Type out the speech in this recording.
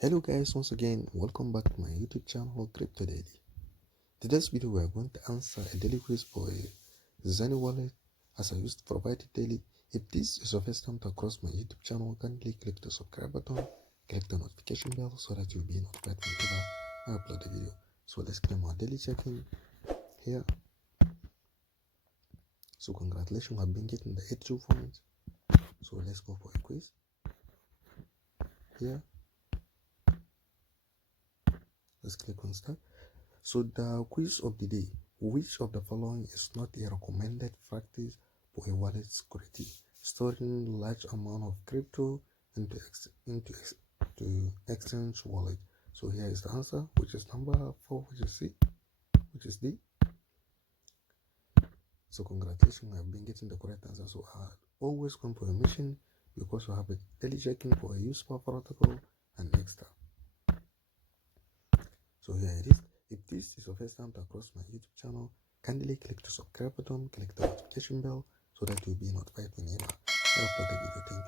Hello guys, once again welcome back to my YouTube channel Crypto Daily. Today's video we are going to answer a daily quiz for a XENEA wallet as I used to provide it daily. If this is your first time to cross my YouTube channel, kindly click the subscribe button, click the notification bell so that you'll be notified whenever I upload a video. So let's claim our daily check-in here. So congratulations, I've been getting the 82 points. So let's go for a quiz here. Let's click on start. So the quiz of the day: which of the following is not a recommended practice for a wallet security? Storing large amount of crypto into exchange wallet. So here is the answer, which is number 4, which is C, which is D. So congratulations, I've been getting the correct answer. So I always come for a mission because we have a daily checking for a useful protocol and extra. So here it is. If this is your first time to cross my YouTube channel, kindly click the subscribe button, click the notification bell so that you'll be notified whenever I upload a video. Thank you.